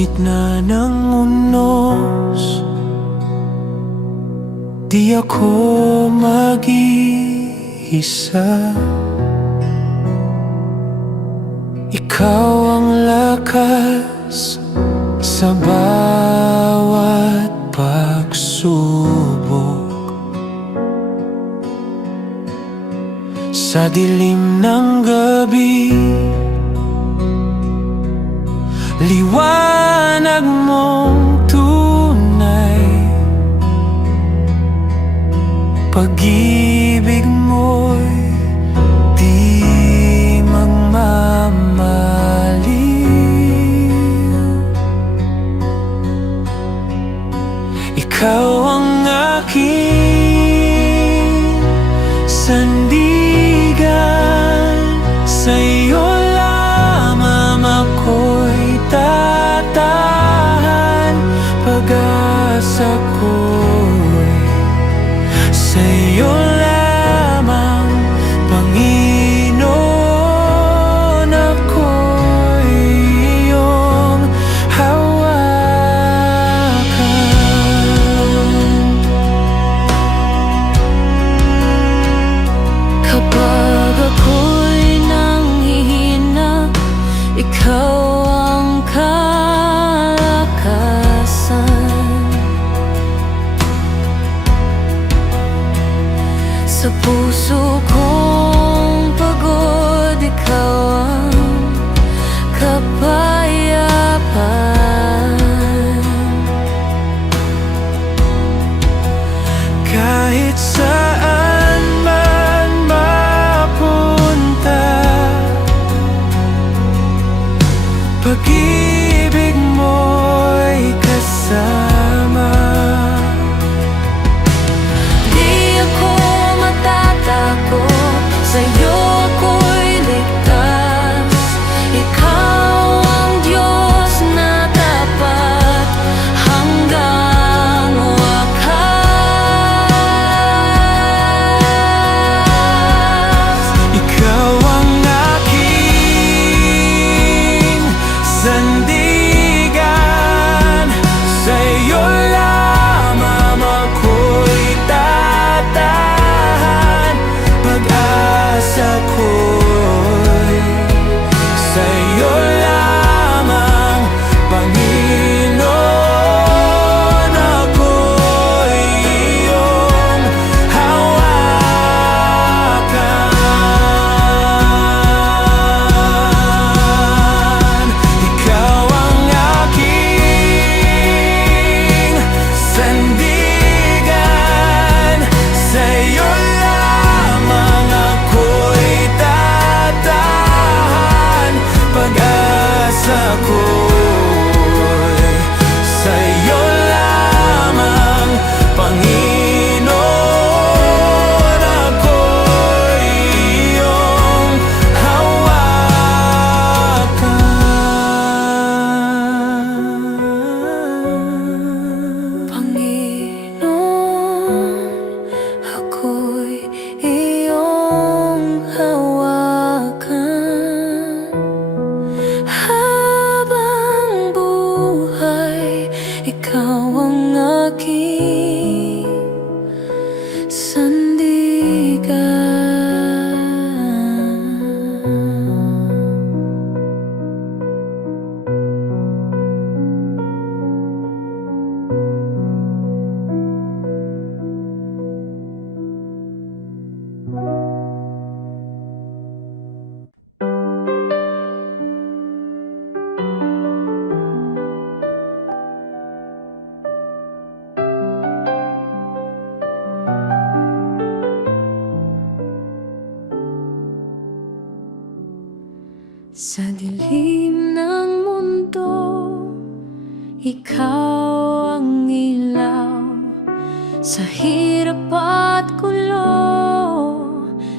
gitna ng unos, di ako mag-iisa. Ikaw ang lakas sa bawat pagsubok. Sa dilim ng gabi, liwanag mong tunay. Pag-ibig mo'y di magmamaliw. Ikaw ang aking sandigan, sa'yo lamang ako'y tatahan. Pag-asa ko'y sa'yo lamang, Panginoon. Ako'y iyong hawakan. Kapag ako'y nanghihina, ikaw ang kalakasan. Sa puso kong pagod, ikaw ang kapayapaan. Kahit saan man mapunta, pag-ibig mo'y kasama. Di ako matatakot, sa'yo ako'y ligtas. Ikaw ang Diyos na tapat hanggang wakas. Ikaw ang aking sandigan, sa'yo lamang ako'y tatahan. Pag-asa ko'y sa'yo lamang, Panginoon. Ako'y iyong hawakan. Ikaw ang aking sandigan, sa'yo lamang ako'y tatahan. Pag-asa ko'y sa'yo lamang, Panginoon. Ako'y iyong hawakan. Panginoon, ako'y iyong hawakan. Habang buhay, ikaw ang aking sandigan. Sa dilim ng mundo, ikaw ang ilaw. Sa hirap at gulo,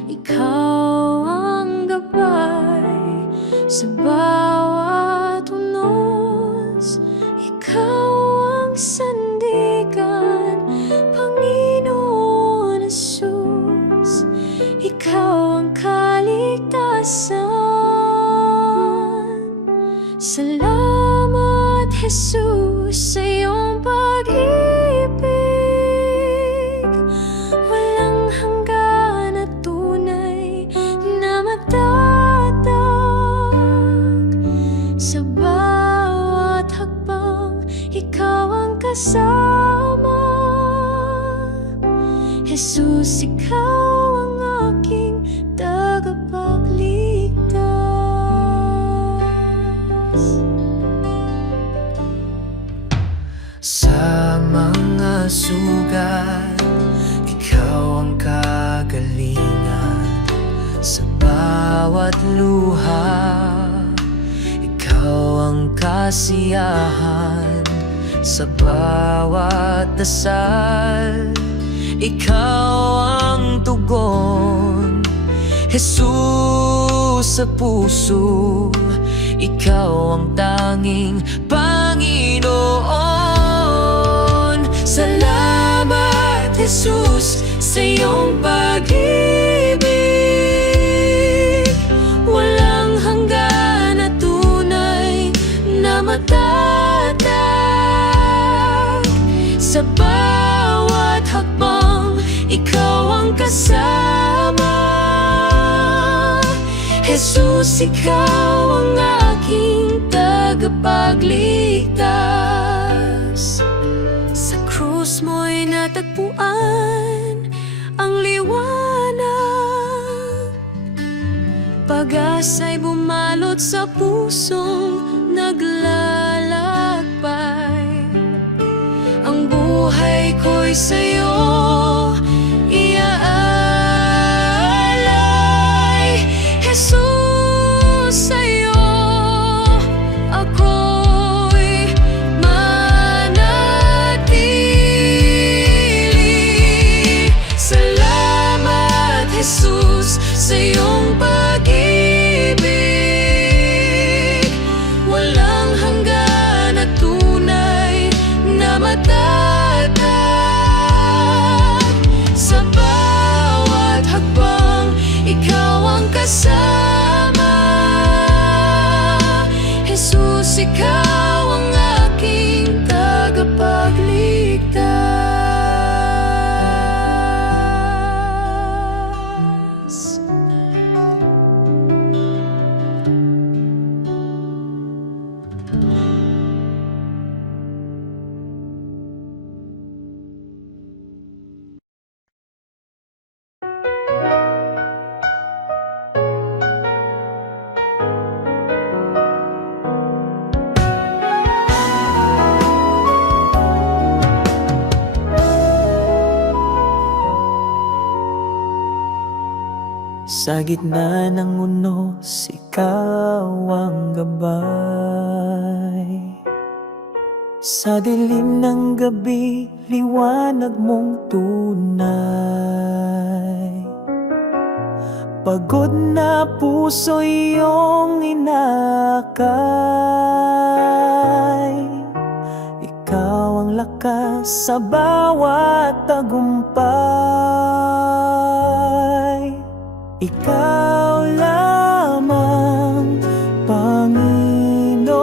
ikaw ang gabay. Sa bawat unos, ikaw ang sandigan. Panginoon Jesus, ikaw ang kaligtasan. Salamat, Jesus. ako'y sa iyong pag-ibig. Walang hanggan at tunay na matatag. Sa bawat hakbang, ikaw ang kasama. Jesus, ikaw ang aking tagapagligtas. Sa mga sugat, ikaw ang kagalingan. Sa bawat luha, ikaw ang kasiyahan. Sa bawat dasal, ikaw ang tugon. Jesus, sa puso, ikaw ang tanging Panginoon. Salamat, Jesus, sa iyong pag-ibig. Walang hanggan na tunay na matatag. Sa bawat hakbang, ikaw ang kasama. Jesus, ikaw ang aking tagapagligtas. Sa krus mo'y natagpuan ang liwanag. Pag-asa'y bumalot sa pusong naglalakbay. Ang buhay ko'y sa'yo iaalay. Jesus, sa'yo ako'y manatili. Salamat, Jesus, sa iyong pag-ibig. Walang hanggan at tunay na matatag. Sa bawat hakbang, ikaw ang kasama. Jesus, ikaw ang aking tagapagligtas. Sa gitna ng unos, ikaw ang gabay. Sa dilim ng gabi, liwanag mong tunay. Pagod na puso iyong inakay. Ikaw ang lakas sa bawat tagumpay. Ikaw lamang, Panginoon,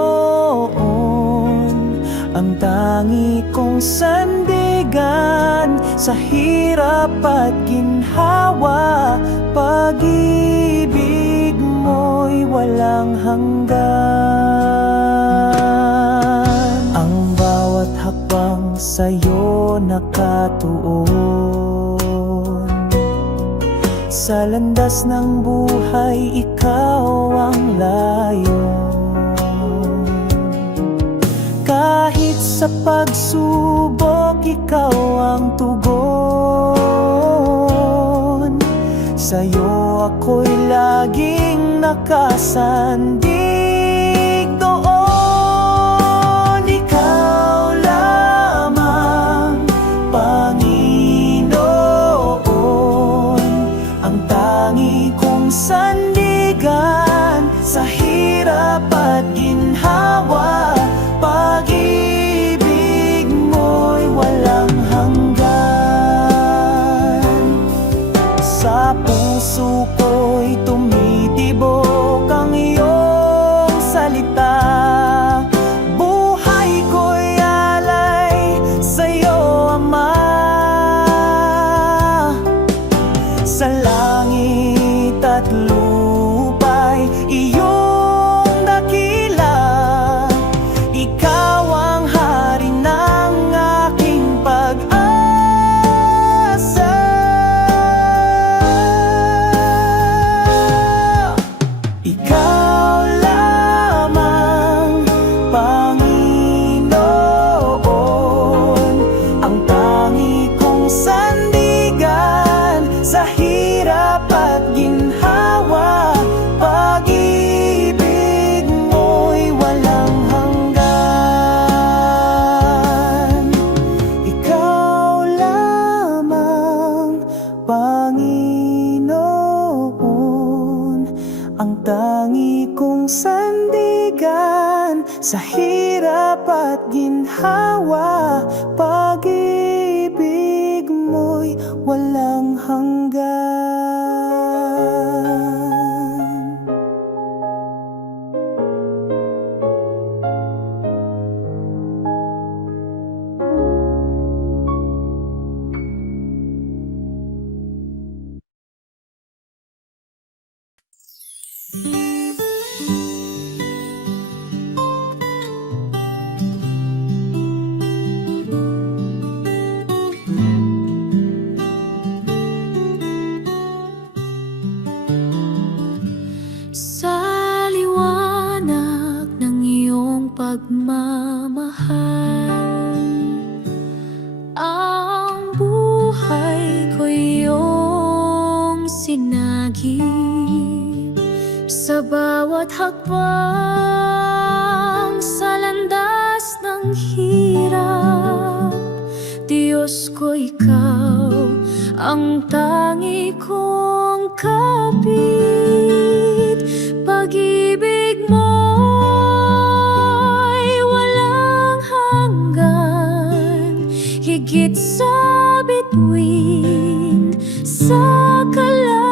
ang tangi kong sandigan sa hirap at ginhawa. Pag-ibig mo'y walang hanggan. Ang bawat hakbang sa'yo nakatuon. Sa landas ng buhay, ikaw ang layon. Kahit sa pagsubok, ikaw ang tugon. Sa'yo ako'y laging nakasandig doon. Ikaw lamang, Panginoon, ang tangi kong sandigan sa hirap at ginhawa. Pag-ibig mo'y walang hanggan. Sa puso ko'y tumitibok ang iyong unawa. Pag-ibig mo'y walang hanggan. Sa liwanag ng iyong pagmamahal, ang buhay ko iyong sinagip. Sa bawat hakbang sa landas ng hirap, Diyos ko, ikaw ang tangi kong kapit. Pag-ibig mo'y walang hanggan, higit sa bituin sa kalangitan.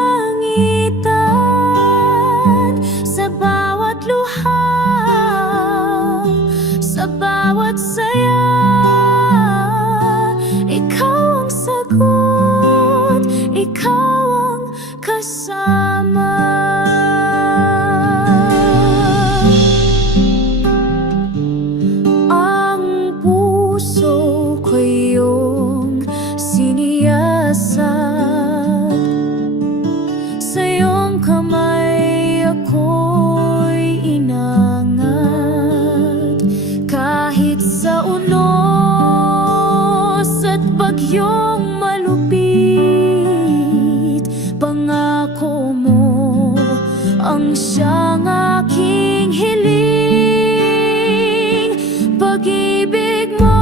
Sa bawat luha, sa bawat saya, ikaw ang sagot, ikaw ang kasama. Ang puso ko iyong siniyasat, sa iyong kamay ako'y inangat. Kahit sa unos at bagyong malupit, pangako mo ang siyang aking hiling. Pag-ibig mo'y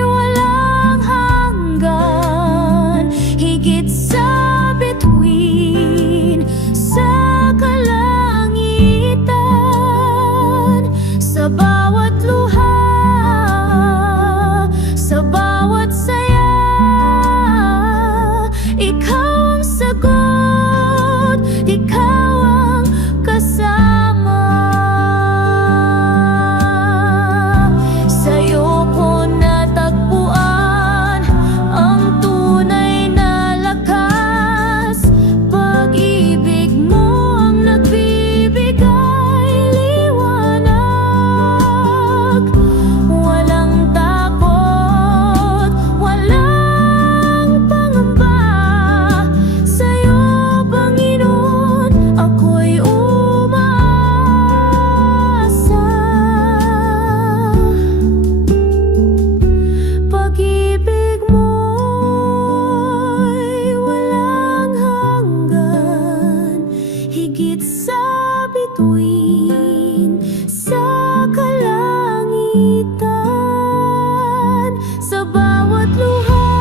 walang hanggan, higit sa bituin sa kalangitan. Sa bawat luha, sa bawat saya, ikaw ang sagot, ikaw ang kasama. Sa'yo ko natagpuan ang tunay na lakas. Pag-ibig mo ang nagbibigay liwanag. Walang takot, walang pangamba. Sa'yo, Panginoon, ako'y umaasa. Pag-ibig mo'y walang hanggan, higit sa bituin sa kalangitan. Sa bawat luha,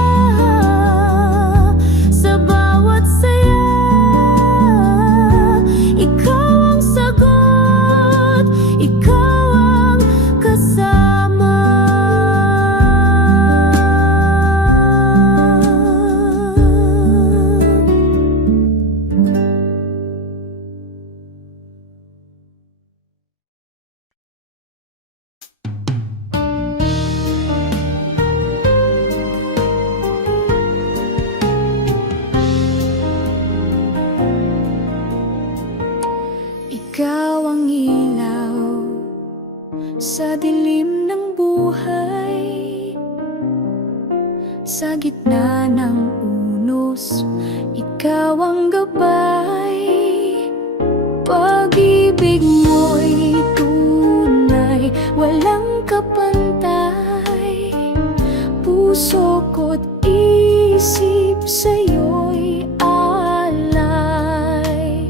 sa bawat saya, ikaw ang sagot, ikaw ang kasama. Ikaw ang ilaw sa dilim ng buhay, sa gitna ng unos, ikaw ang gabay. Pag-ibig mo'y tunay, walang kapantay. Puso ko't isip sa'yo'y alay.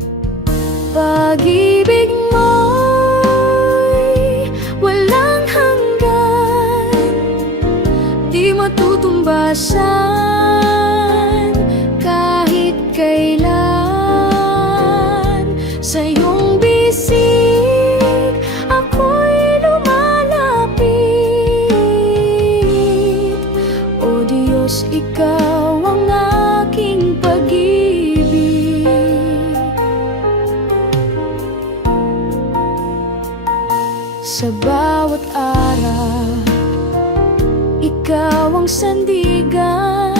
Pag-ibig mo'y walang hanggan, di matutumbasan kahit kailan. Sa iyong bisig ako'y lumalapit. iyong sandigan.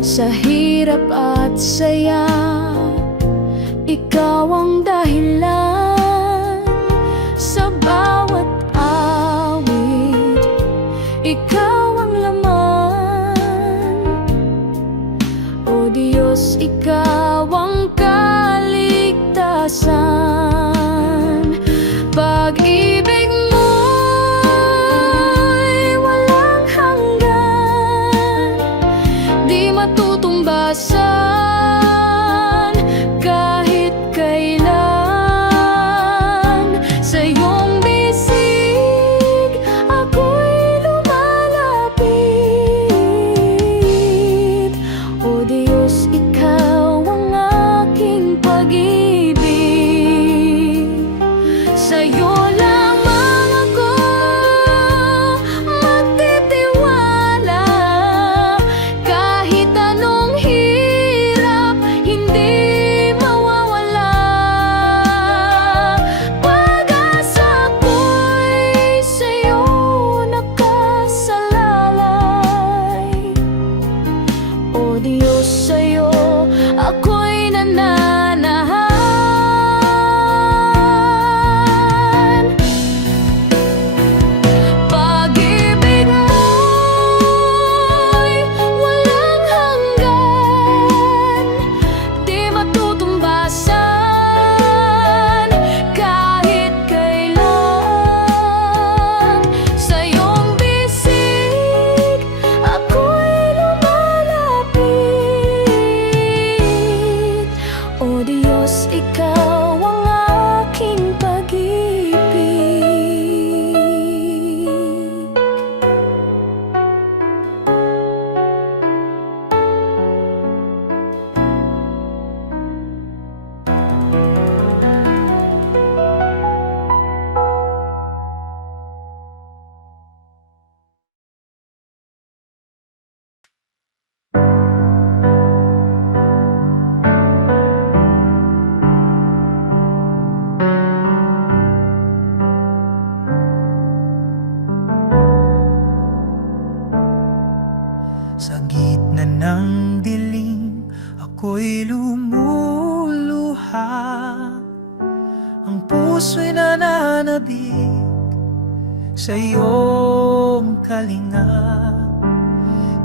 Sa hirap at saya, ikaw ang dahilan. Sa bawat awit, ikaw ang laman. O Diyos, ikaw ang kaligtasan. Pag-ibig mo'y walang hanggan, di matutumbasan kahit kailan. Sa iyong bisig ako'y lumalapit. O Diyos, ikaw ang aking pag-ibig. Sa'yo lamang ako magtitiwala. Kahit anong hirap, hindi mawawala. Pag-asa ko'y sa'yo nakasalalay. O Diyos, sa'yo ako'y nananahan. Pag-ibig mo'y walang hanggan, di matutumbasan kahit kailan. Sa iyong bisig ako'y lumalapit. O Diyos, ikaw ang aking pag-ibig. Sa gitna ng dilim, ako'y lumuluha. Ang puso'y nananabik sa iyong kalinga.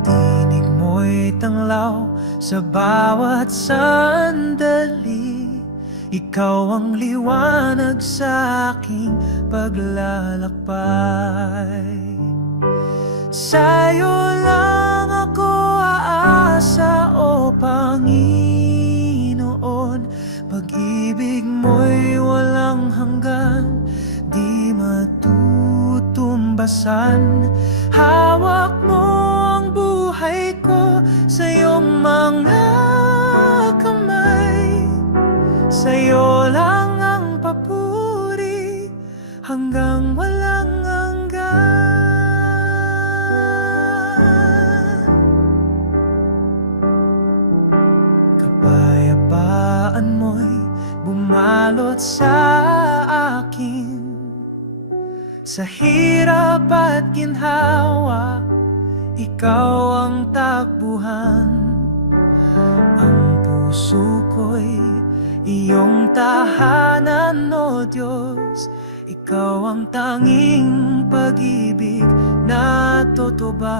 Tinig mo'y tanglaw sa bawat sandali. Ikaw ang liwanag sa aking paglalakbay. Sa'yo lang ako aasa, o Panginoon. Pag-ibig mo'y walang hanggan, di matutumbasan. Hawak mo ang buhay ko sa iyong mga kamay. Sa'yo lang ang papuri hanggang walang hanggan. Kapayapaan mo'y bumalot sa akin. Sa hirap at ginhawa, ikaw ang takbuhan. Ang puso ko'y iyong tahanan, o Diyos. Ikaw ang tanging pag-ibig na tutubay.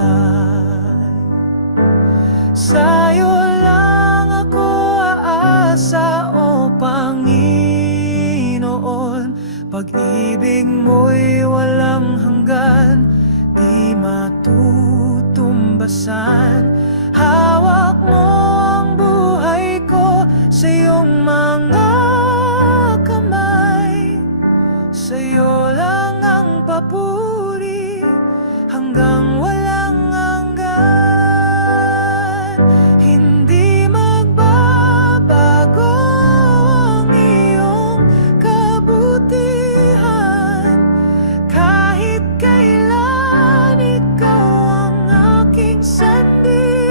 Sa'yo lang ako aasa, o Panginoon. Pag-ibig mo'y walang hanggan, di matutumbasan. Hawak mo ang buhay ko sa iyong mga kamay. Sa'yo lang ang papuri hanggang walang hanggan. Hindi magbabago ang iyong kabutihan. Kahit kailan, ikaw ang aking sandigan.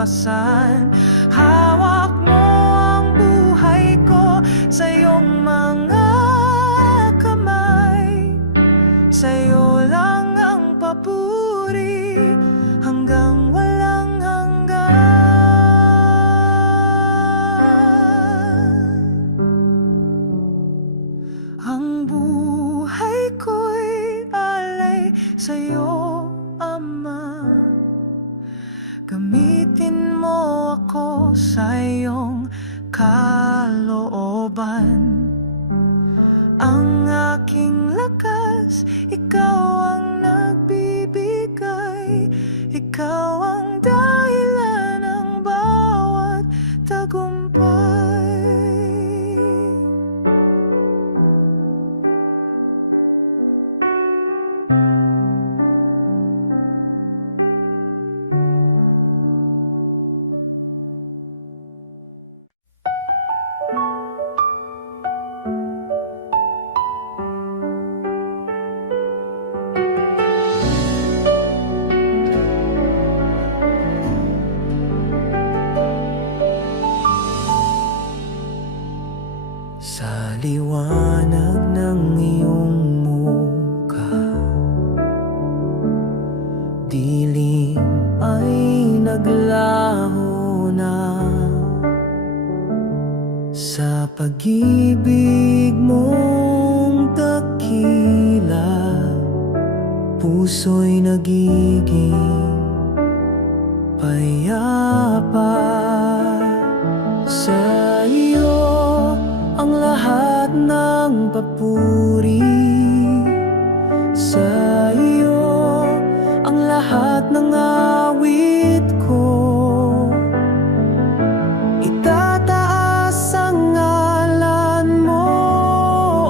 labasan. Hawak mo ang buhay ko sa iyong mga kamay. Sa'yo lang ang papuri hanggang walang hanggan. Ang buhay ko'y alay sa'yo, Ama. Gamitin mo ako sa iyong kalooban. Ang aking lakas, ikaw ang nagbibigay. Ikaw ang dahilan ng bawat tagumpay. Sa liwanag ng iyong mukha, dilim ay naglaho na. Sa pag-ibig mong dakila, puso'y nagiging payapa. Sa iyo ang lahat ng papuri, sa iyo ang lahat ng awit ko. Itataas ang ngalan mo,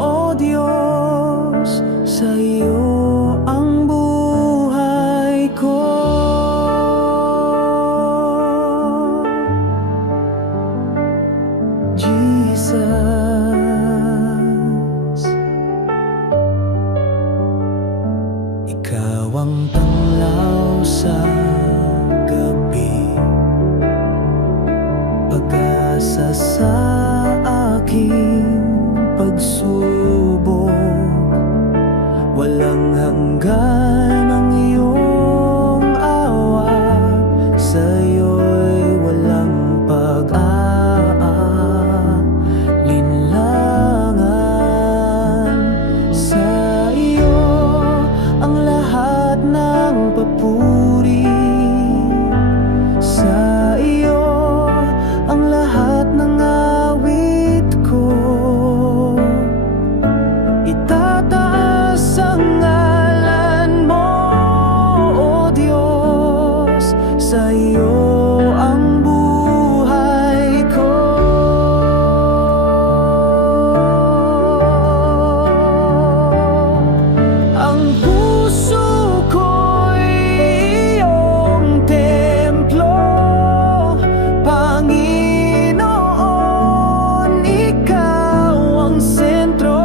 O Diyos, sa iyo ang buhay ko. Jesus, ikaw ang tanglaw sa gabi, pag-asa sa aking pagsubok. Walang hanggan ang iyong awa, sa'yo'y walang pag-aalinlangan. Sa iyo ang lahat ng papuri, sa iyo ang lahat ng awit ko. Itataas ang ngalan mo, O Diyos, sa iyo ang buhay ko. Ang puso ko'y iyong templo, Panginoon, ikaw ang sentro.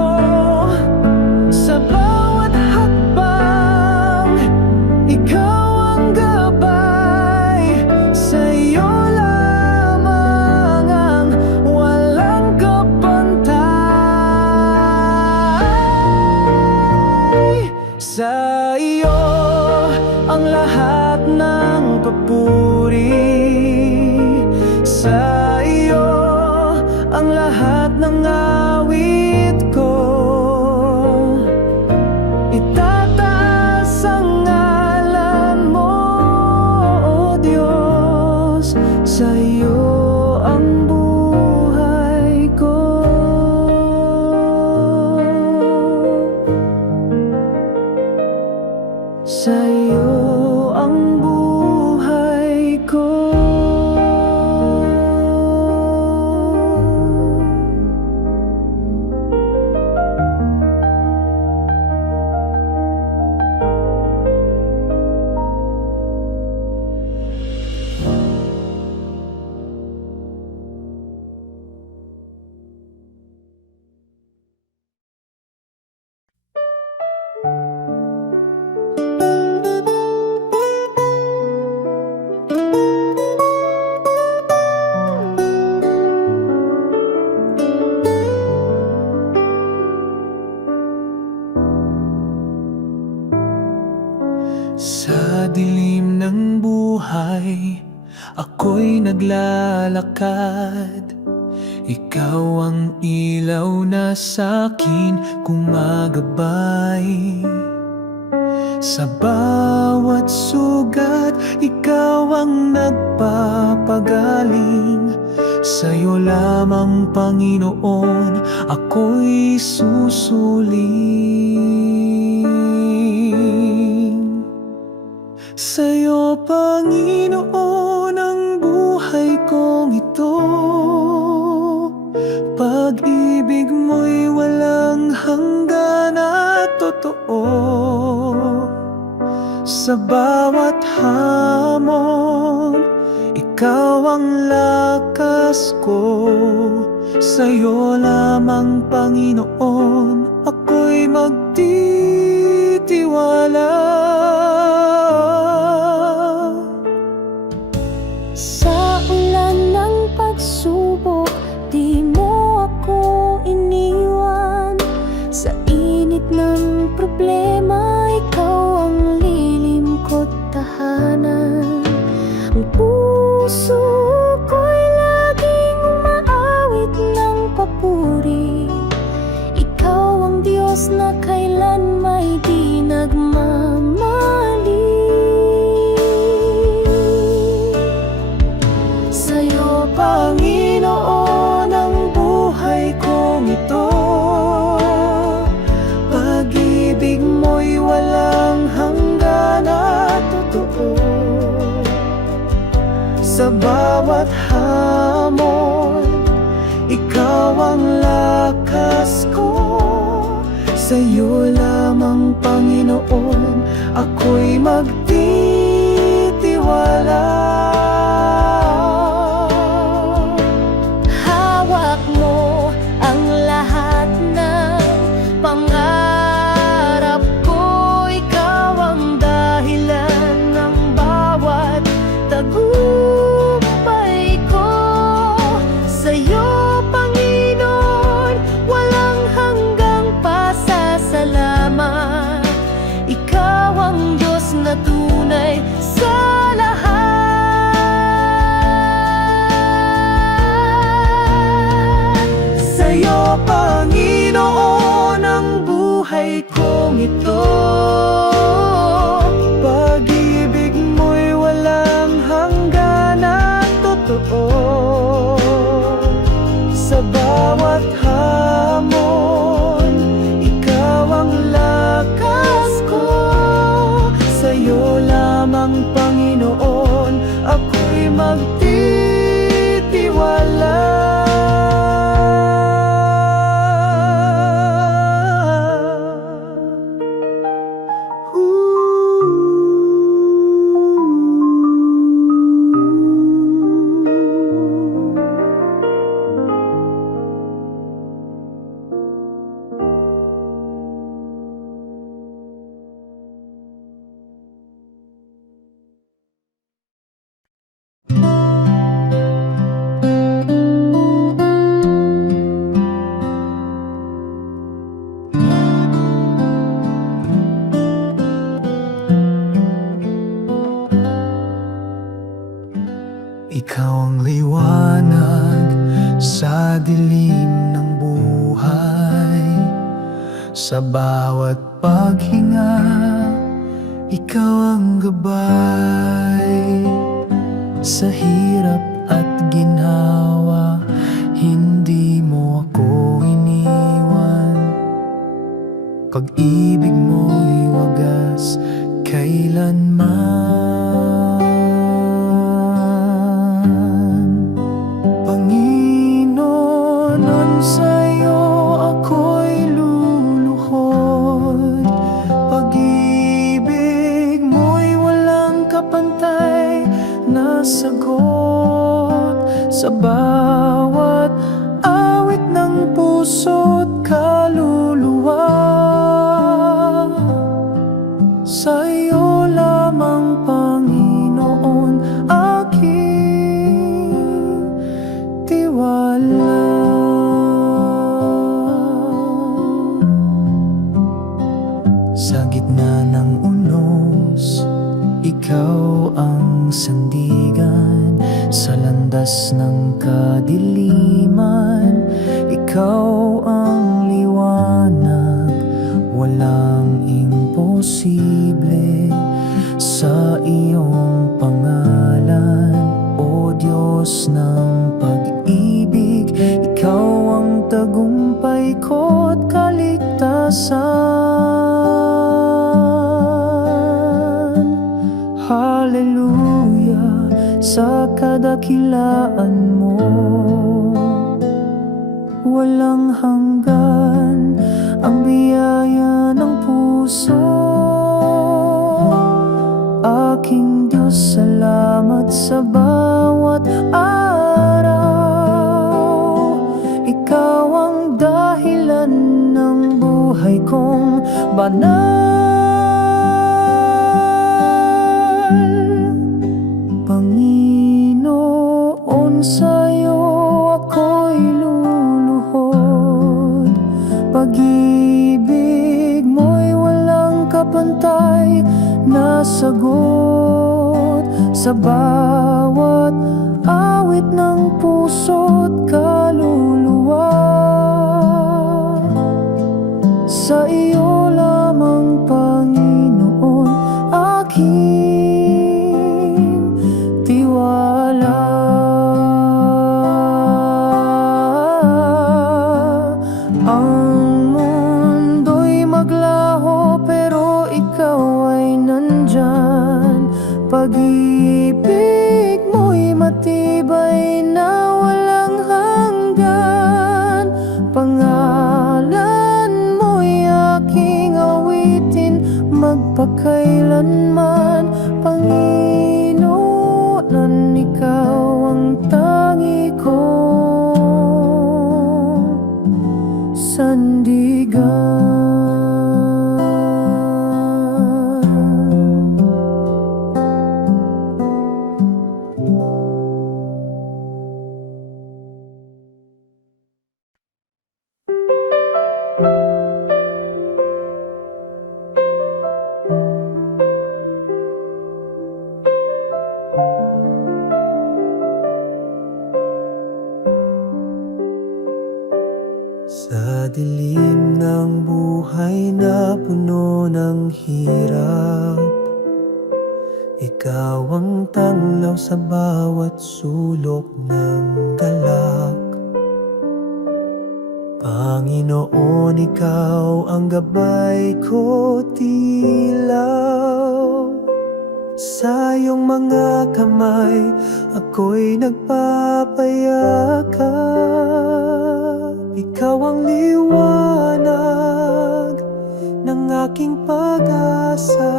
Sa bawat hakbang, ikaw ang gabay. Sa iyo lamang ang walang kapantay. Sa iyo ang lahat ng papuri, sa iyo ang lahat ng awit ko. Itataas ang ngalan mo, O Diyos, sa iyo ang buhay ko. Sa iyo ang buhay ko. Sa dilim ng buhay, ako'y naglalakad. Ikaw ang ilaw na sa'kin gumagabay. Sa bawat sugat, ikaw ang nagpapagaling. Sa'yo lamang, Panginoon, ako'y susuling. Sa'yo, Panginoon, ang buhay kong ito. Pag-ibig mo'y walang hanggan at totoo. Sa bawat hamon, ikaw ang lakas ko. Sa'yo lamang, Panginoon, ako'y magtitiwala. Sa ulan ng pagsubok, di mo ako iniwan. Sa init ng problema, ikaw ang lilim ko't tahanan. Ang puso ko'y laging umaawit ng papuri. Ikaw ang Diyos na kailan may di nagmamali. Sa'yo, Panginoon, ang buhay kong ito. Pag-ibig mo'y walang hanggan at totoo. Sa bawat hamon, ikaw ang lakas ko. Sa'yo lamang, Panginoon, ako'y magtitiwala. Hawak mo ang lahat ng pangarap ko. Ikaw ang dahilan ng bawat tagumpay ko. Sa'yo, Panginoon, walang hanggang pasasalamat. Ikaw ang Diyos na tunay sa lahat. Sa'yo, Panginoon, ang buhay kong ito. Pag-ibig mo'y walang hanggan at totoo. Sa bawat hamon, ikaw ang lakas ko. Sa'yo lamang, Panginoon, ako'y magtitiwala. Ikaw ang liwanag sa dilim ng buhay. Sa bawat paghinga, ikaw ang gabay. Sa hirap at ginhawa, hindi mo ako iniwan. Pag-ibig mo'y wagas kailanman. Sa'yo ako'y luluhod. Pag-ibig mo'y walang kapantay na sagot. Sa bawat awit ng puso't kaluluwa, sa'yo lamang, Panginoon, aking tiwala. Sa gitna ng unos, Ikaw ang sandigan sa landas ng kadiliman. Ikaw ang liwanag, walang imposible. Sa iyong pangalan, O Diyos ng pag-ibig, Ikaw ang tagumpay ko't kaligtasan. Hallelujah sa kadakilaan mo, walang hanggan ang biyaya ng puso. Aking Diyos, salamat sa bawat araw. Ikaw ang dahilan ng buhay kong banal. Panginoon, sa'yo ako'y luluhod. Pag-ibig mo'y walang kapantay na sagot sa bawat awit ng puso't kaluluwa. Sa iyo lamang, Panginoon, aking tiwala. Ang mundo'y maglaho pero ikaw ay nandyan. Pag-ibig mo'y matibay na walang hanggan. Pangalan mo'y aking awitin magpakailanman. Panginoon, ikaw ang tangi kong sandigan. Sa dilim ng buhay na puno ng hirap, ikaw ang tanglaw sa bawat sulok ng galak. Panginoon, ikaw ang gabay ko, tilaw. Sa iyong mga kamay, ako'y nagpapayakap. Ikaw ang liwanag ng aking pag-asa.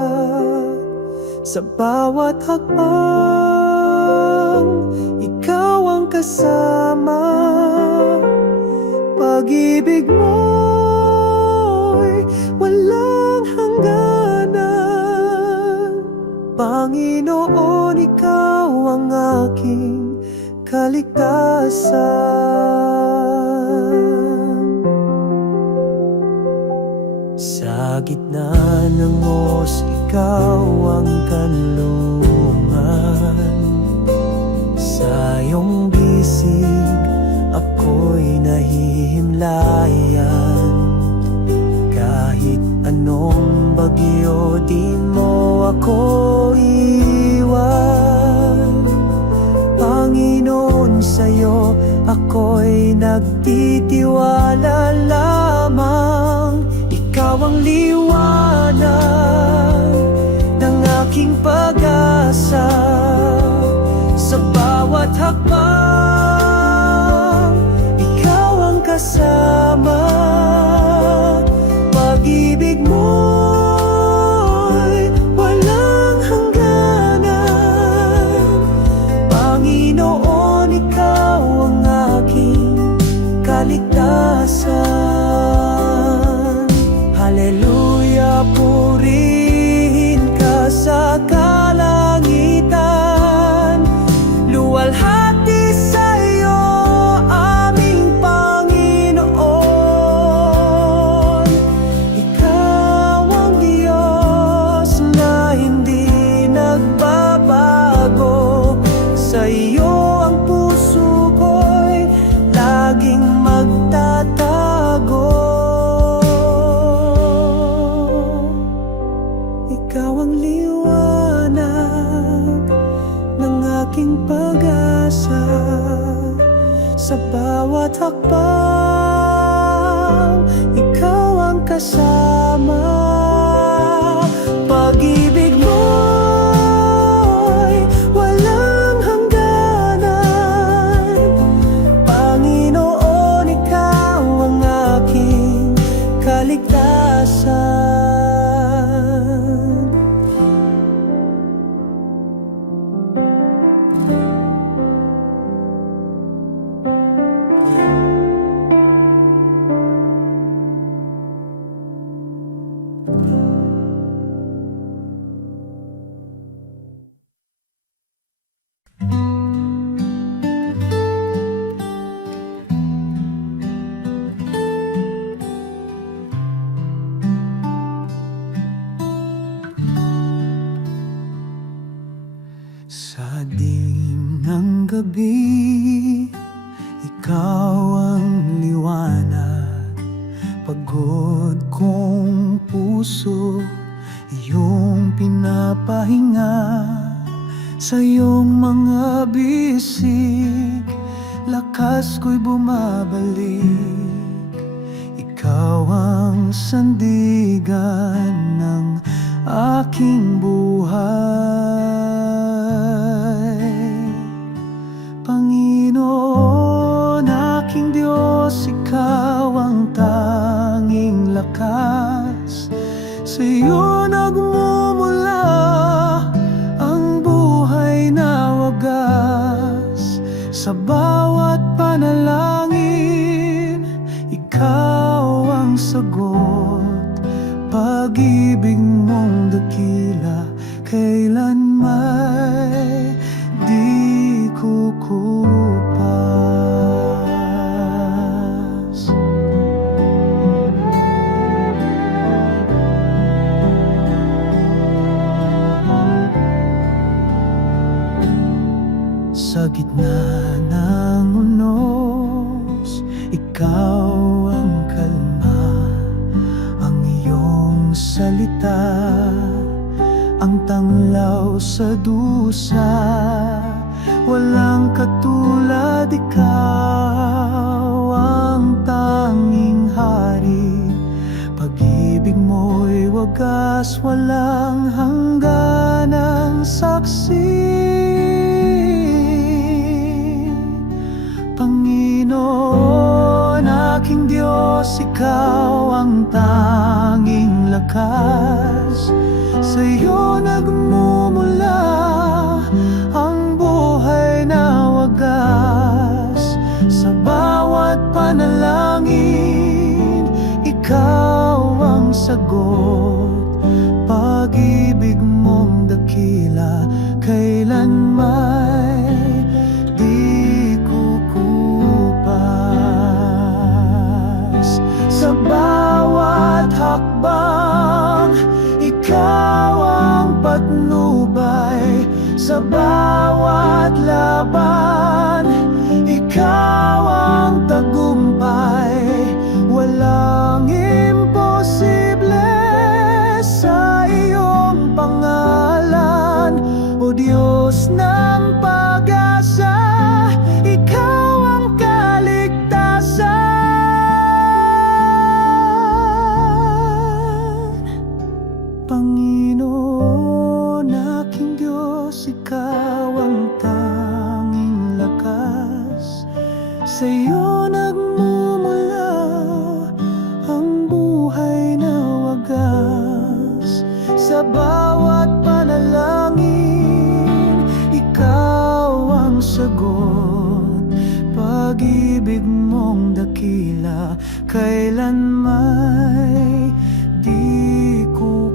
Sa bawat hakbang, ikaw ang kasama. Pag-ibig mo'y walang hangganan. Panginoon, ikaw ang aking kaligtasan. Sa gitna ng os, ikaw ang kanlungan. Sa iyong bisig, ako'y nahihimlayan. Kahit anong bagyo, di mo ako iwan. Panginoon, sa'yo ako'y nagtitiwala lamang. Ikaw ang liwanag ng aking pag-asa. Sa bawat hakbang, ikaw ang kasama. Pag-ibig mo'y walang hangganan. Panginoon, ikaw ang aking kaligtasan. Hallelujah, purihin ka sa kalangitan. Luwalhati sa iyo, aming Panginoon. bawat hakbang, ikaw ang kasama. Pag-ibig mo'y walang hangganan. Panginoon, ikaw ang aking kaligtasan. Sa dilim ng gabi, ikaw ang liwanag. Pagod kong puso, iyong pinapahinga. Sa iyong mga bisig, lakas ko'y bumabalik. Ikaw ang sandigan ng aking buhay. Panginoon, aking Diyos, ikaw ang tanging lakas. Sa iyo nagmumula ang buhay na wagas. Sa bawat panalangin, ikaw ang sagot. Pag-ibig mong dakila, kailan may di kukupas. Sa gitna ng unos, ikaw ang kalma. Ang iyong salita, ang tanglaw sa dusa. Walang katulad, ikaw ang tanging hari. Pag-ibig mo'y wagas, walang hangganang saksi. Panginoon, aking Diyos, ikaw ang tanging lakas. Sa iyo nagmumula ang buhay na wagas. Sa bawat panalangin, ikaw ang sagot. Pag-ibig mong dakila, kailan may di kukupas. Sa bawat hakbang, ikaw ang patnubay. Sa bawat laban, ikaw ang tagumpay. Walang imposible sa iyong pangalan. O Diyos ng pag-asa, ikaw ang kaligtasan. Panginoon, aking Diyos, ikaw ang tanging lakas. Sa iyo nagmumula ang buhay na wagas. Sa bawat panalangin, ikaw ang sagot. Pag-ibig mong dakila, kailan may di kukupas.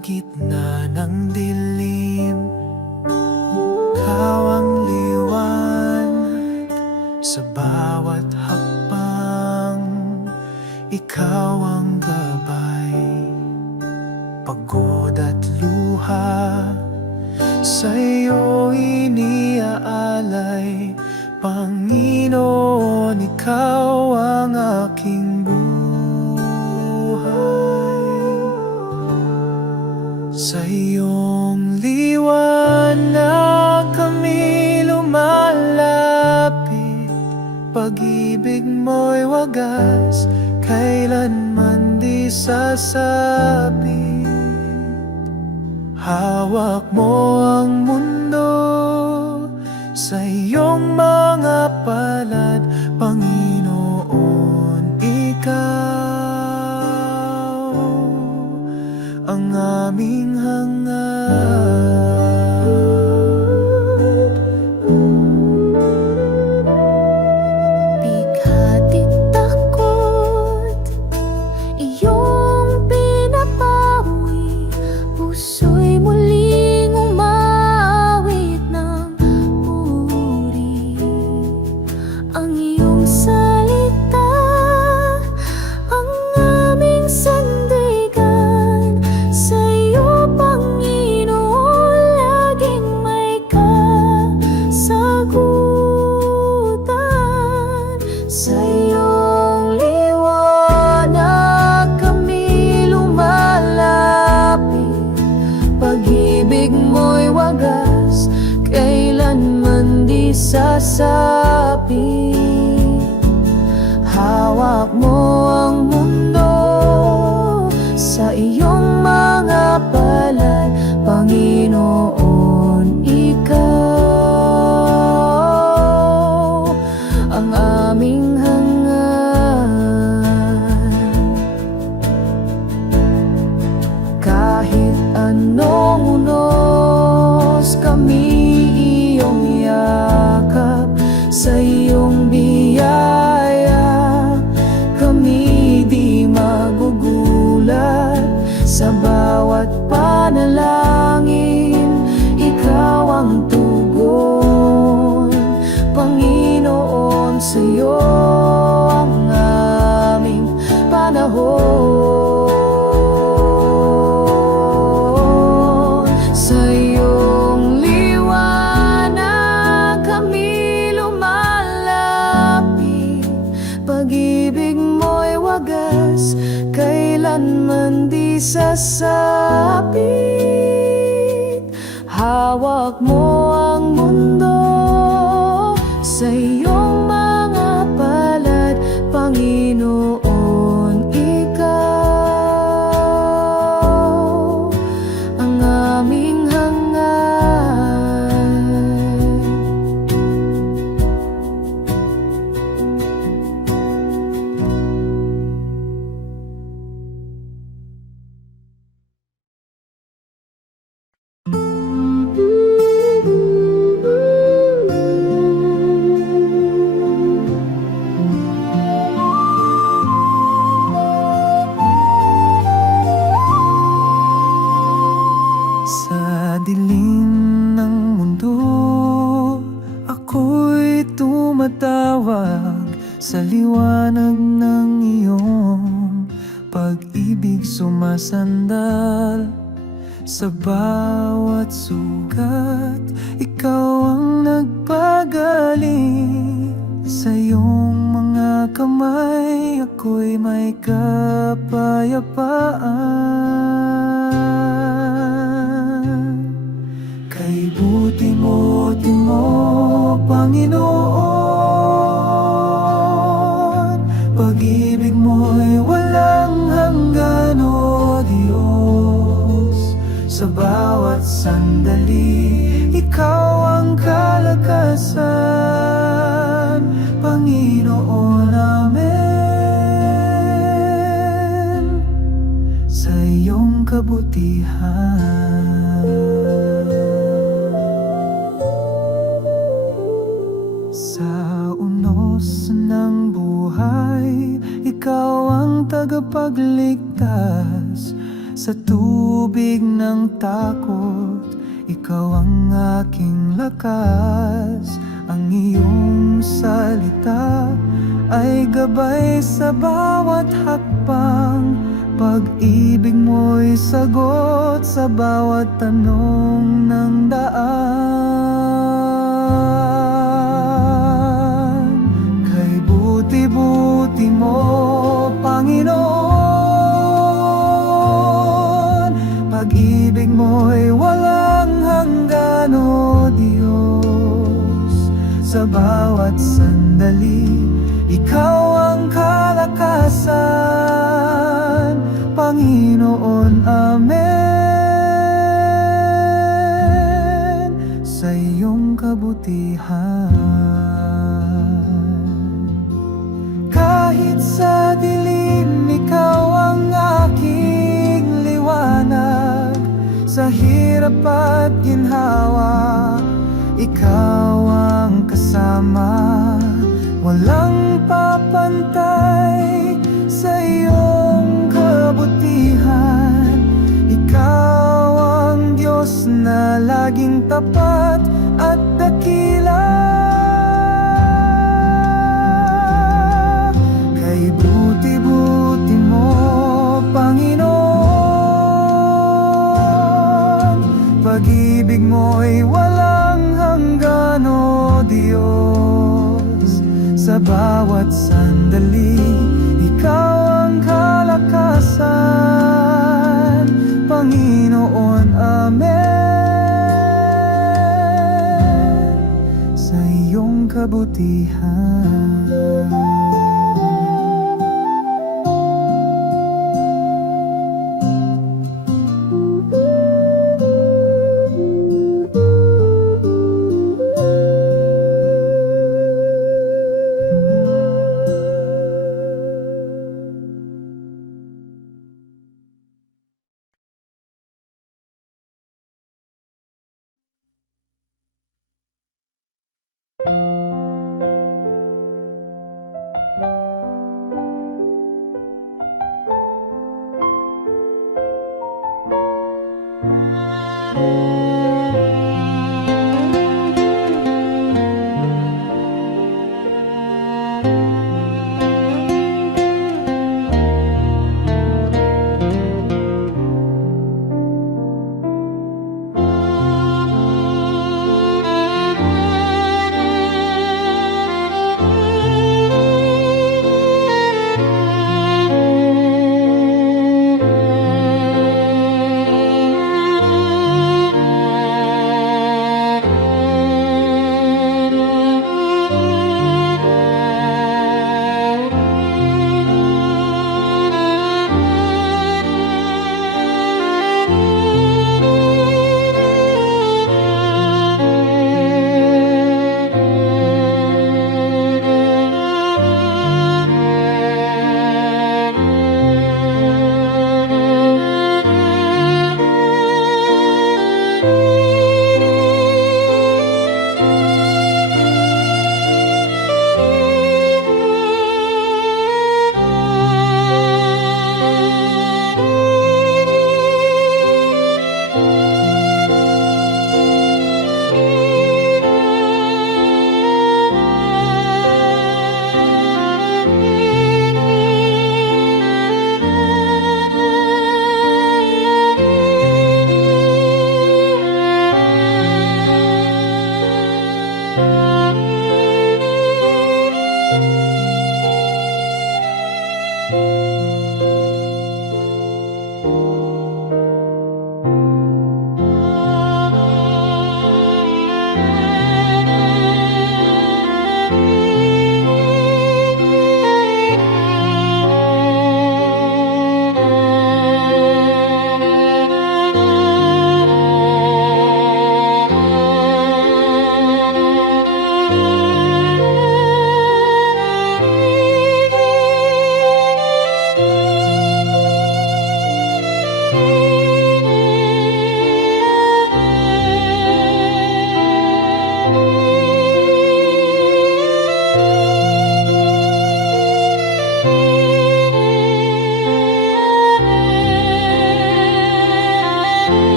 gitna ng dilim, ikaw ang liwanag sa bawat hakbang. Ikaw ang gabay, pagod at luha, sa'yo iniaalay. Panginoon, ikaw ang aking buhay. Sa iyong liwanag kami lumalapit, pag-ibig mo'y wagas, kailanman di sasabit. Hawak mo ang mundo sa iyong mga palad, Panginoon, ikaw ang aming hangad. Bighatit takot, iyong pinapawi, puso'y muling umawit ng puri. Ang iyong salita, ang aming sandigan, sa iyo, Panginoon, laging may kasagutan. Sa iyong liwanag kami lumalapit, pag-ibig mo'y wagas, kailanman di sasapit. Hawak mo ang mundo sa iyong mga palad, Panginoon, ikaw ang aming hangad. Kahit anong unos kami iyong yakap, sa iyong biyaya kami di magugulat. Sa bawat panalangin, ikaw ang tugon, Panginoon, sa iyo ang aming panahon. Sa iyong liwanag kami lumalapit, pag-ibig mo'y wagas, kailanman di sasapit. Hawak mo ang mundo sa iyong mga palad, Panginoon, ikaw ang aming hangad. Sa dilim ng mundo, ako'y tumatawag sa liwanag ng iyong pag-ibig sumasandal. Sa bawat sugat, ikaw ang nagpagaling. Sa iyong mga kamay, ako'y may kapayapaan. Kay buti mo, Panginoon, pag-ibig mo'y walang hanggan, o Diyos. Sa bawat sandali, ikaw ang kalakasan, Panginoon, amen. Sa iyong kabutihan, sa unos ng buhay, ikaw ang tagapagligtas. sa tubig ng takot. Ikaw ang aking lakas, ang iyong salita ay gabay sa bawat hakbang. Pag-ibig mo'y sagot sa bawat tanong ng daan. Kay buti-buti mo, Panginoon, pag-ibig mo'y walang hanggan, o Diyos. Sa bawat sandali, ikaw ang kalakasan, Panginoon, amen. Sa iyong kabutihan, kahit sa dilim, ikaw ang aking liwanag. Sa hirap at ginhawa, ikaw ang kasama. Walang papantay sa iyong kabutihan. Ikaw ang Diyos na laging tapat at dakila. Kay buti-buti mo, Panginoon, pag-ibig mo'y walang hanggan, o Diyos. Sa bawat sandali, ikaw ang kalakasan, Panginoon, amen. Sa iyong kabutihan.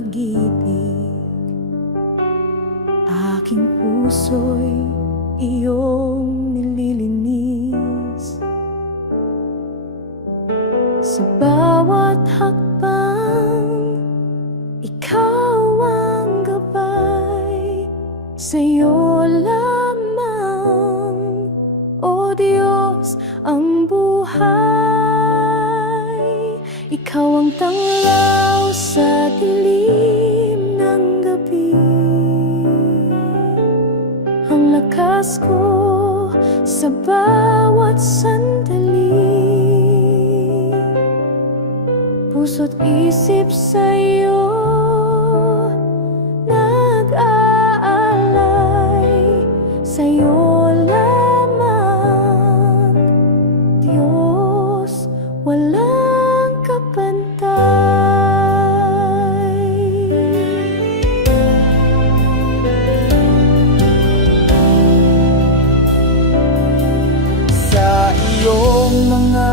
pag-ibig. Aking puso'y iyong nililinis. Sa bawat hakbang, ikaw ang gabay. Sa'yo lamang, O Diyos, ang buhay. Ikaw ang tanglaw sa dilim ng gabi, ang lakas ko sa bawat sandali. Puso't isip sa'yo nag-aalay. Sa'yo lamang, Diyos, walang kapantay. Sa iyong mga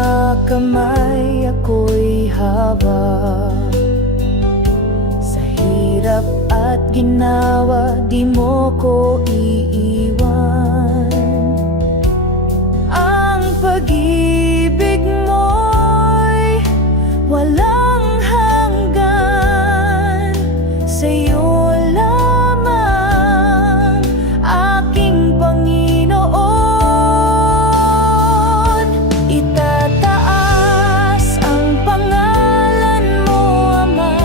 kamay ako'y hawak. Sa hirap at ginawa, di mo ko iiwan. Ang pag-ibig mo'y walang hanggan. Sa'yo lamang, aking Panginoon. Itataas ang pangalan mo, Ama.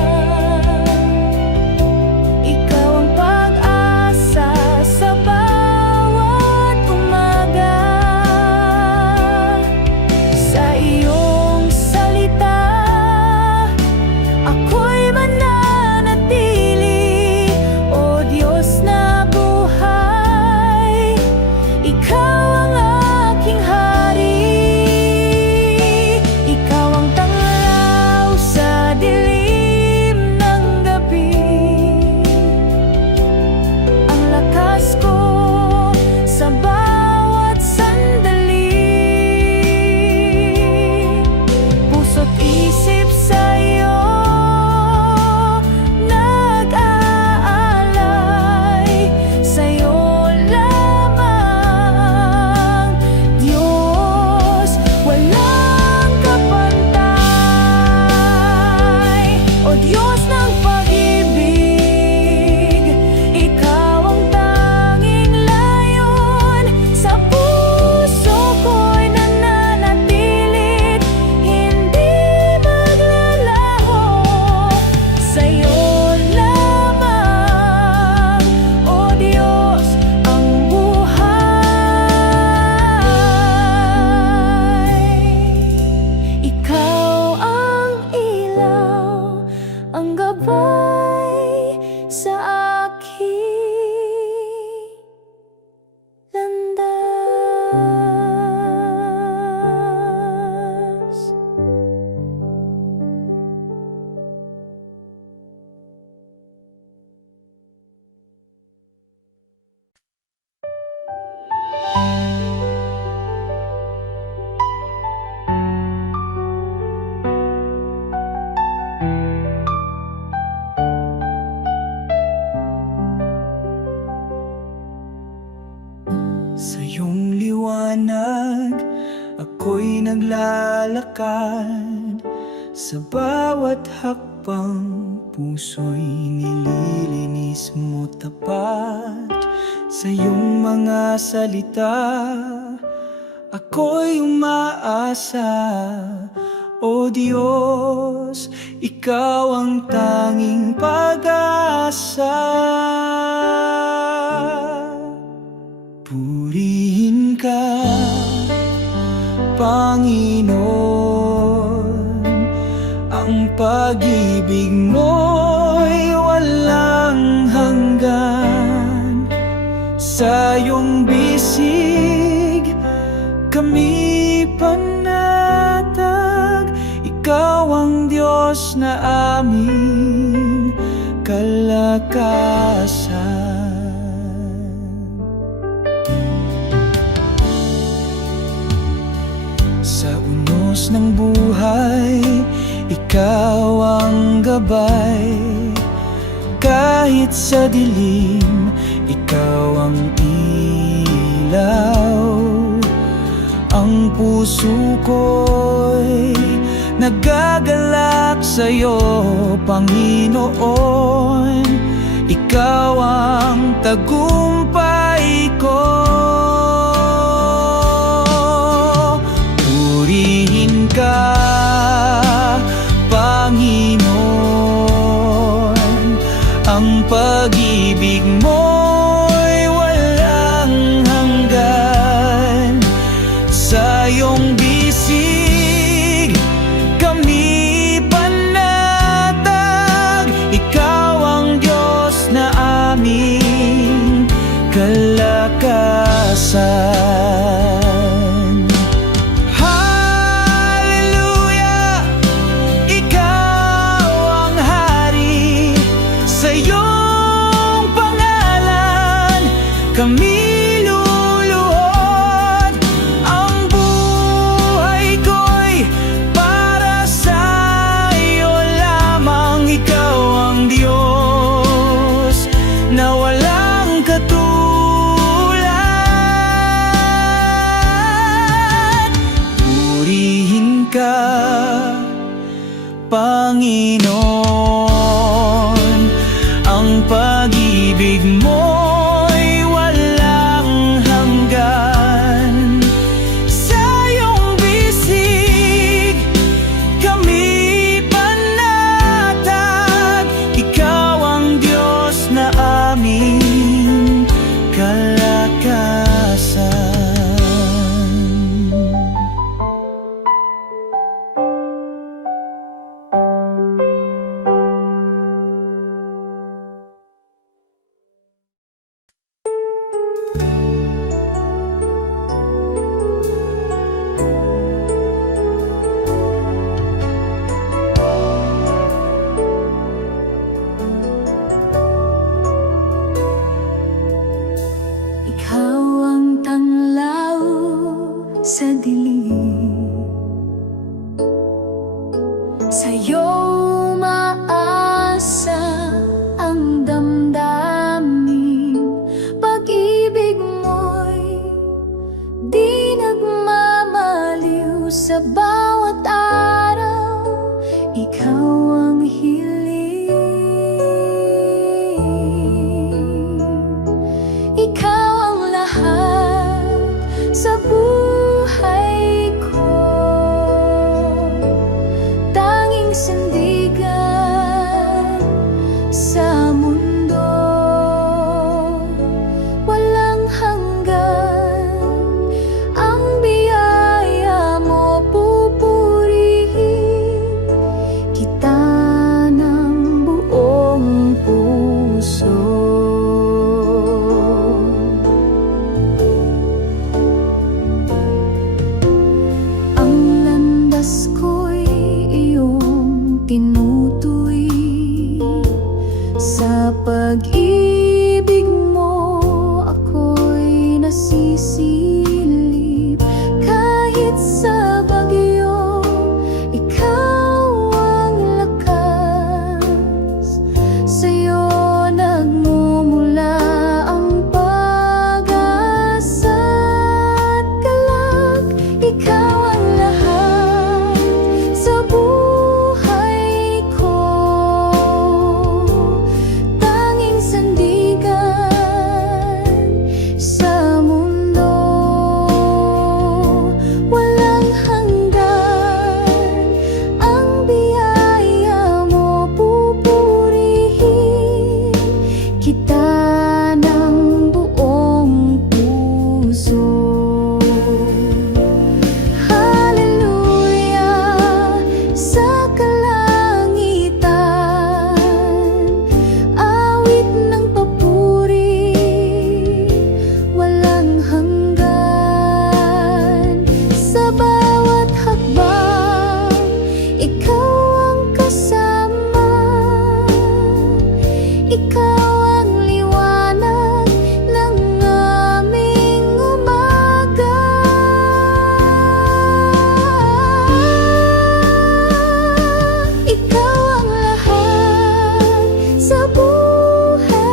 Ikaw ang pag-asa sa bawat umaga. Sa iyong salita, ako'y mananatili. O Diyos na buhay, Ikaw ang aking hari. Ikaw ang tanglaw sa dilim ng gabi, ang lakas ko sa bawat sandali. Puso't isip sa'yo nag-aalay. Sa'yo lamang, Diyos, walang kapantay. O Diyos ng pag-ibig, Ikaw ang tanging layon. Sa puso ko'y nananatilit, hindi maglalaho. Sa'yo lamang, O Diyos, ang buhay. Ikaw ang ilaw, ang gabay sa aking landas. Sa iyong liwanag, ako'y naglalakad. Sa bawat hakbang, puso'y nililinis mo tapat. Sa iyong mga salita, ako'y umaasa. O Diyos, Ikaw ang tanging pag-asa. Purihin ka, Panginoon. Ang pag-ibig mo'y walang hanggan. Sa iyong bisig kami panatag. Ikaw ang Diyos na aming kalakasan. Sa unos ng buhay, Ikaw ang gabay. Kahit sa dilim, ikaw ang ilaw. Ang puso ko'y nagagalak sa'yo, Panginoon. Ikaw ang tagumpay ko. Purihin ka, Panginoon. Ang pag-ibig mo'y walang hanggan. Sa iyong bisig kami panatag. Ikaw ang Diyos na aming kalakasan. Hallelujah! Ikaw ang hari, sa iyong pangalan kami luluhod. Ang buhay ko'y para sa iyo lamang. Ikaw ang Diyos na walang katulad. Purihin ka, Panginoon. Ang pag-ibig mo'y walang hanggan. Sa iyong bisig kami panatag. Ikaw ang Diyos na aming kalakasan. Ikaw ang tanglaw sa dilim. Sa'yo maasa ang damdamin. Pag-ibig mo'y di nagmamaliw. Sa bawat araw, ikaw ang hiling. Ikaw ang lahat sa buhay ko. Tanging sandigan sa mundo. Walang hanggan ang biyaya mo. Pupurihin kita ng buong puso. Ang landas ko'y iyong tinutuwi. Sa pag-ibig mo ako'y nasisilip. Kahit sa bagyo, ikaw ang lakas. Sa'yo nagmumula ang pag-asa at galak. Ikaw ang lahat sa buhay ko. Tanging sandigan sa mundo. Walang hanggan ang biyaya mo. Pupurihin kita ng buong puso. Hallelujah! Sa kalangitan, awit ng papuri. Walang hanggan sa bawat hakbang. Ikaw ang kasama. Ikaw ang liwanag ng aming umaga. Ikaw ang lahat sa buhay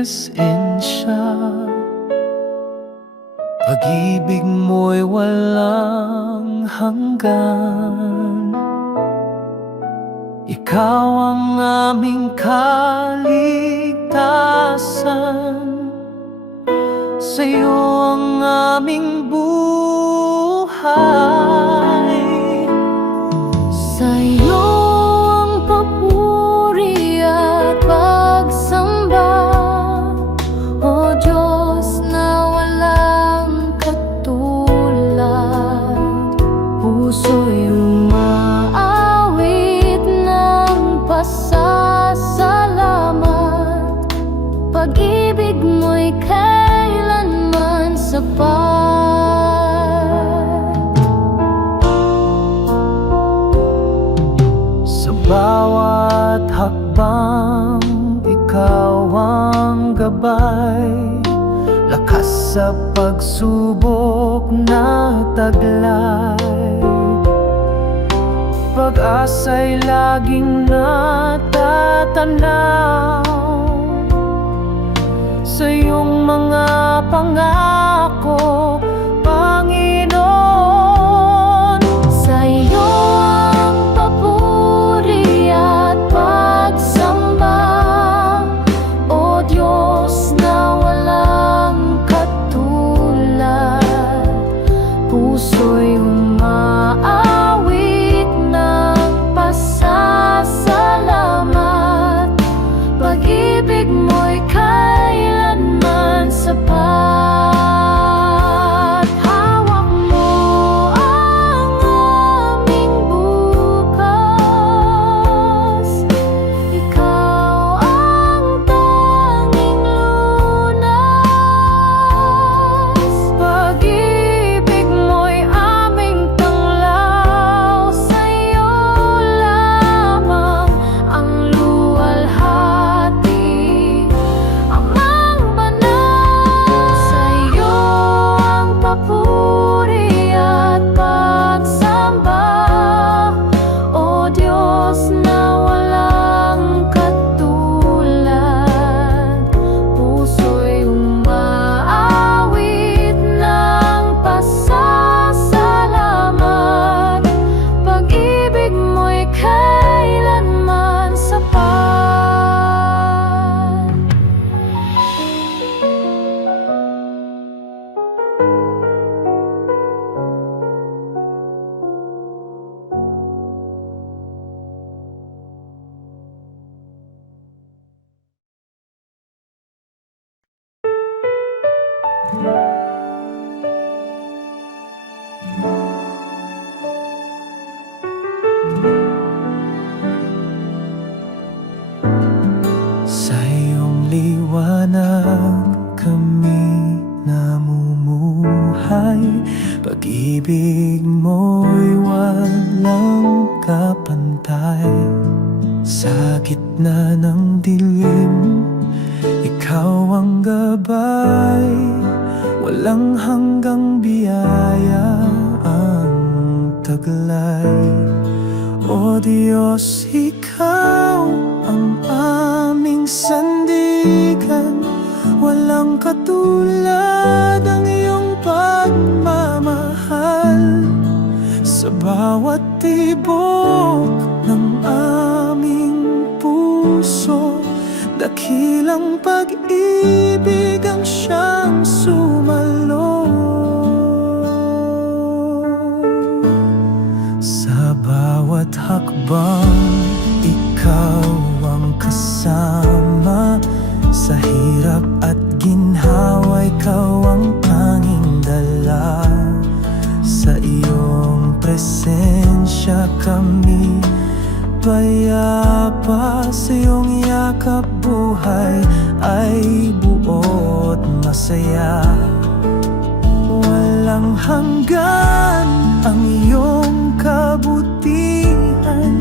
presensya. Pag-ibig mo'y walang hanggan. Ikaw ang aming kaligtasan, sa'yo ang aming buhay. Sa'yo ang papuri at pagsamba, O Diyos na walang katulad. Puso'y umaawit ng pasasalamat. Pag-ibig mo'y kailanman sapat. Sa bawat hakbang, ikaw ang gabay. Lakas sa pagsubok na taglay. Pag-asa'y laging natatanaw sa iyong mga pangako, Panginoon. Sa'yo ang papuri at pagsamba, O Diyos na walang katulad. Puso'y umaawit ng pasasalamat. Pag-ibig mo'y kailanman sapat. Hawak mo ang aming bukas. Ikaw ang tanging lunas. Pag-ibig mo'y aming tanglaw, sa'yo lamang Ang luwalhati, Amang banal. Sa'yo ang papuri at pagsamba, O Diyos na walang katulad. Puso'y umaawit ng pasasalamat. Pag-ibig mo'y kailanman sapat. Sa iyong liwanag kami namumuhay. Pag-ibig mo'y walang kapantay. Sa gitna ng dilim, ikaw ang gabay. Walang hanggang biyaya ang taglay. O Diyos, ikaw ang aming sandigan. Walang katulad ang iyong pagmamahal. Sa bawat tibok ng aming puso, dakilang pag-ibig ang siyang sumalo. Sa bawat hakbang, ikaw ang kasama. Sa hirap at ginhawa, ikaw ang tanging dala. Sa iyong presensya kami payapa. Sa iyong yakap buhay ay buot masaya. Walang hanggan ang iyong kabutihan.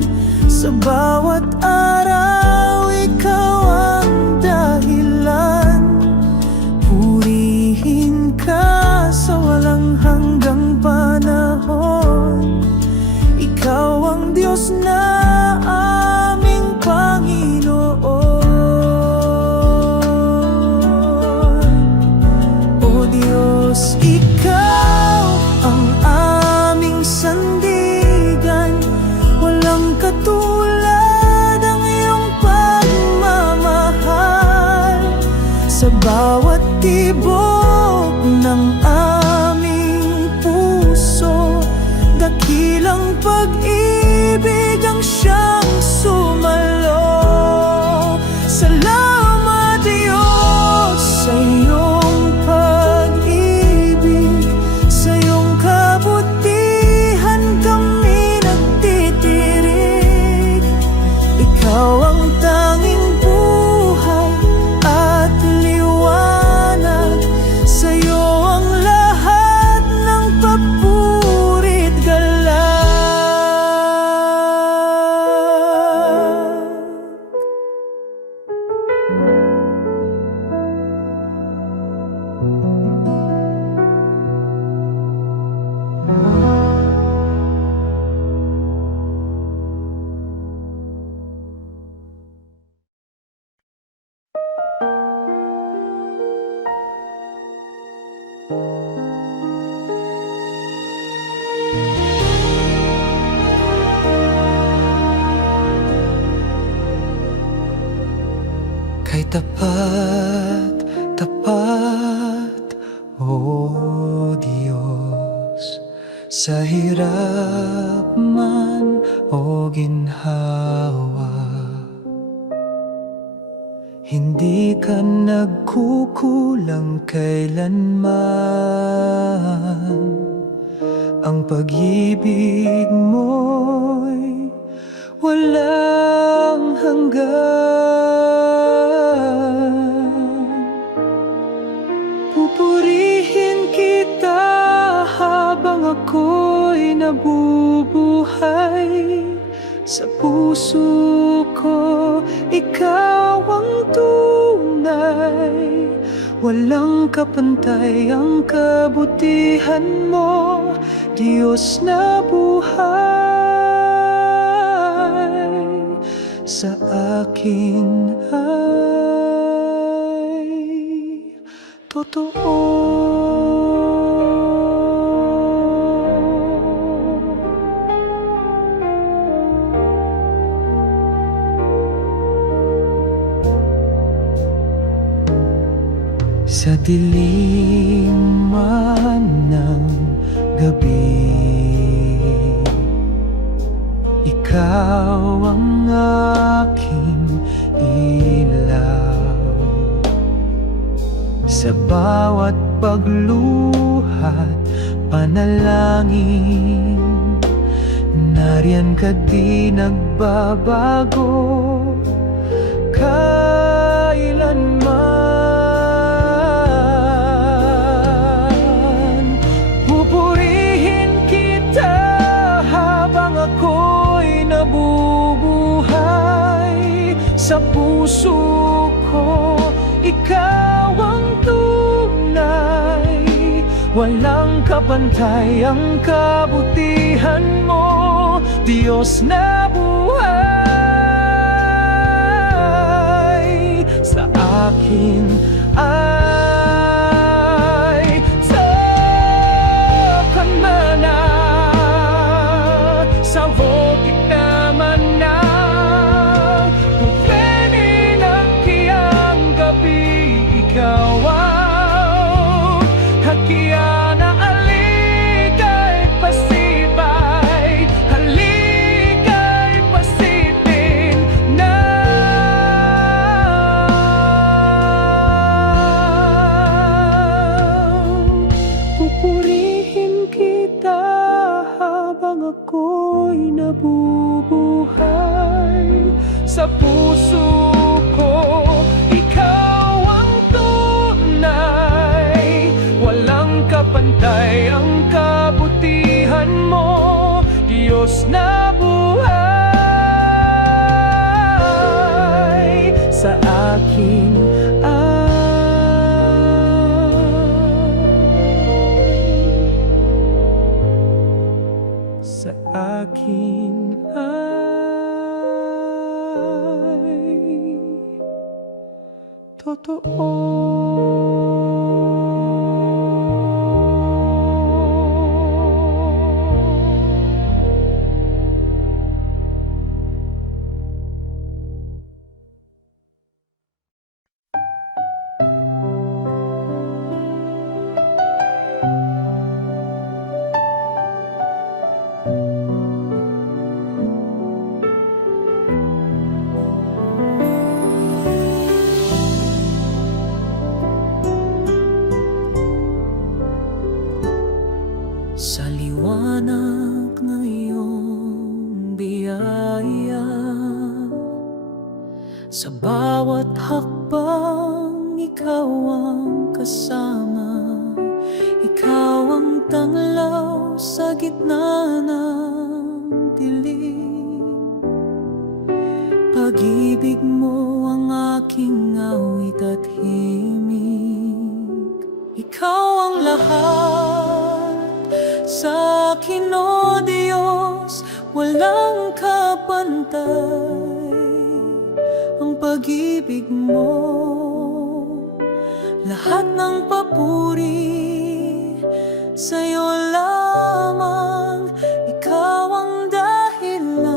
Sa bawat araw, ikaw ang dahilan. Purihin ka sa walang hanggang panahon. Ikaw ang Diyos na aming Panginoon. siyang sumalo. Salamat Diyos sa iyong pag-ibig, sa iyong kabutihan kami nagtitirik. Ikaw ang tanging buhay at liwanag, sa iyo ang lahat ng papuri't galak. Kay tapat, tapat, O Diyos, sa hirap man o ginhawa, hindi ka nagkukulang kailanman. Ang pag-ibig mo'y walang hanggan. Pupurihin kita habang ako'y nabubuhay. Sa puso ko, ikaw ang tunay. Walang kapantay ang kabutihan mo, Diyos na buhay. Sa akin ay totoo. Sa dilim man ng gabi, ikaw ang aking ilaw. Sa bawat pagluhat, panalangin, nariyan ka di nagbabago kailanman. Pupurihin kita habang ako'y nabubuhay. Sa puso ko, ikaw ang tunay. Walang kapantay ang kabutihan mo, Diyos na buhay. Sa akin ay takamana, sa hotik naman na pupenin ang kiyang gabi. Ikaw ang hakiana, alikay pasibay, halikay pasipin na. Pupurihin kita habang ako'y nabubuhay. Sa puso ko, ikaw ang tunay. Walang kapantay ang kabutihan mo, Diyos na buhay. Sa akin sa akin ay totoo. ikaw ang kasama. Ikaw ang tanglaw sa gitna ng dilim. Pag-ibig mo ang aking awit at himig. Ikaw ang lahat sa akin, O Diyos, walang kapantay. Ang pag-ibig mo, lahat ng papuri sa'yo lamang. Ikaw ang dahilan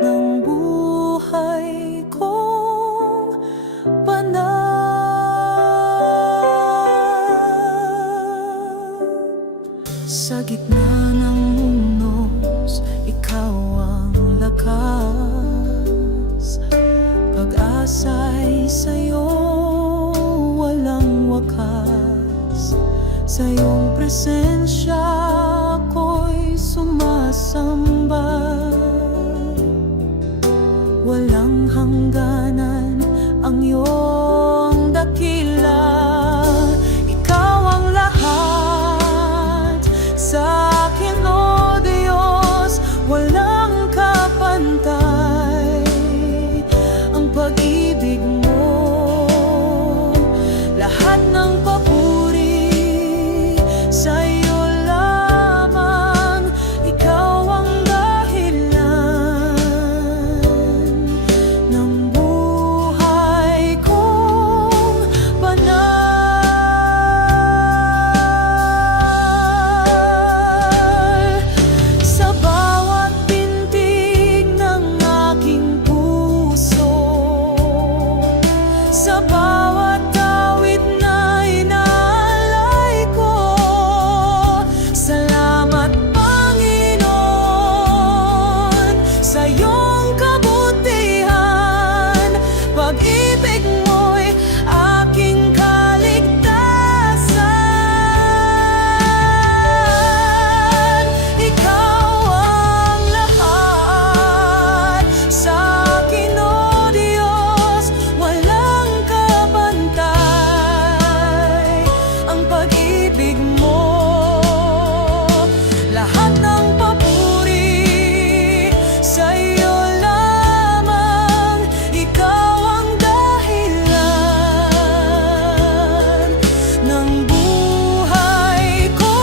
ng buhay kong banal. Sa gitna ng unos, ikaw ang lakas. Pag-asa'y sa'yo walang wakas. Sa iyong presensya ako'y sumasamba. Walang hangganan ang iyong dakila. Ikaw ang lahat sa akin, O Diyos, walang kapantay. Ang pag-ibig mo, lahat ng papuri sa'yo lamang. Ikaw ang dahilan ng buhay kong banal. Sa bawat pintig ng aking puso, sa bawat awit na inaalay ko, salamat Panginoon sa iyong kabutihan. Pag-ibig mo'y aking kaligtasan. Ikaw ang lahat sa akin, O Diyos, walang kabantay. Ang pag-ibig mo, lahat ng papuri sa'yo lamang. Ikaw ang dahilan ng buhay kong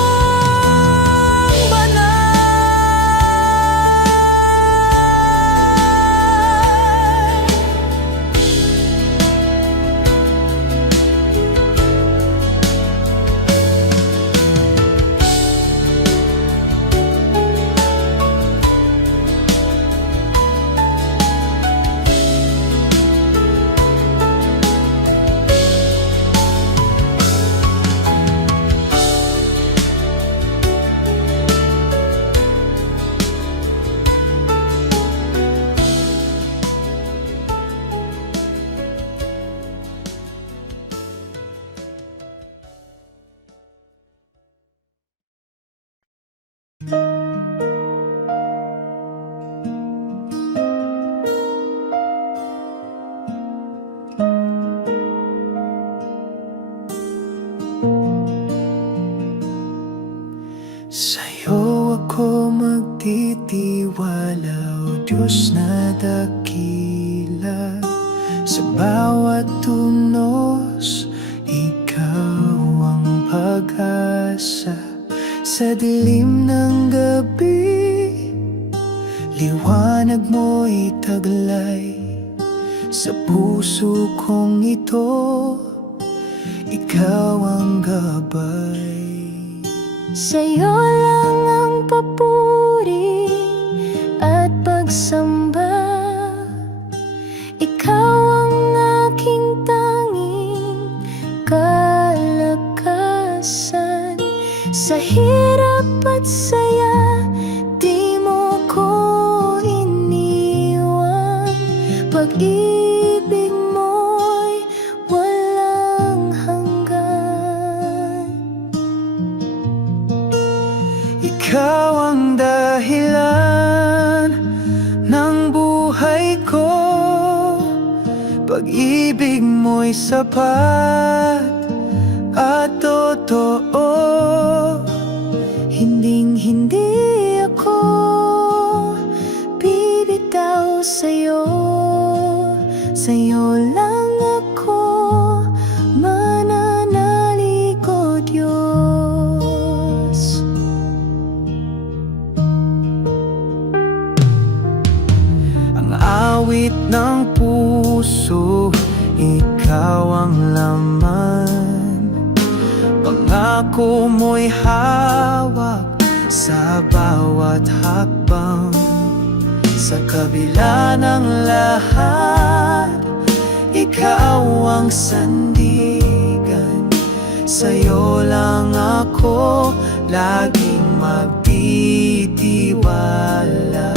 sa'yo ako magtitiwala, O Diyos na dakila. Sa bawat tunos, ikaw ang pag-asa. Sa dilim ng gabi, liwanag mo'y taglay. Sa puso kong ito, ikaw ang gabay. Sa'yo lang ang papuri at pagsamba. Ikaw ang aking tanging kalakasan. Sa hirap at saya, di mo ko iniwan. Pag-ibig mo'y walang hanggan. Ikaw ang dahilan ng buhay ko. pag-ibig mo'y sapat at totoo. Hinding-hindi ako bibitaw sa'yo. Sa'yo lang ako mananalig, o Diyos. Ang awit ng puso, ikaw ang laman. Pangako mo'y hawak sa bawat hakbang. Sa kabila ng lahat, ikaw ang sandigan. Sa'yo lang ako laging magtitiwala.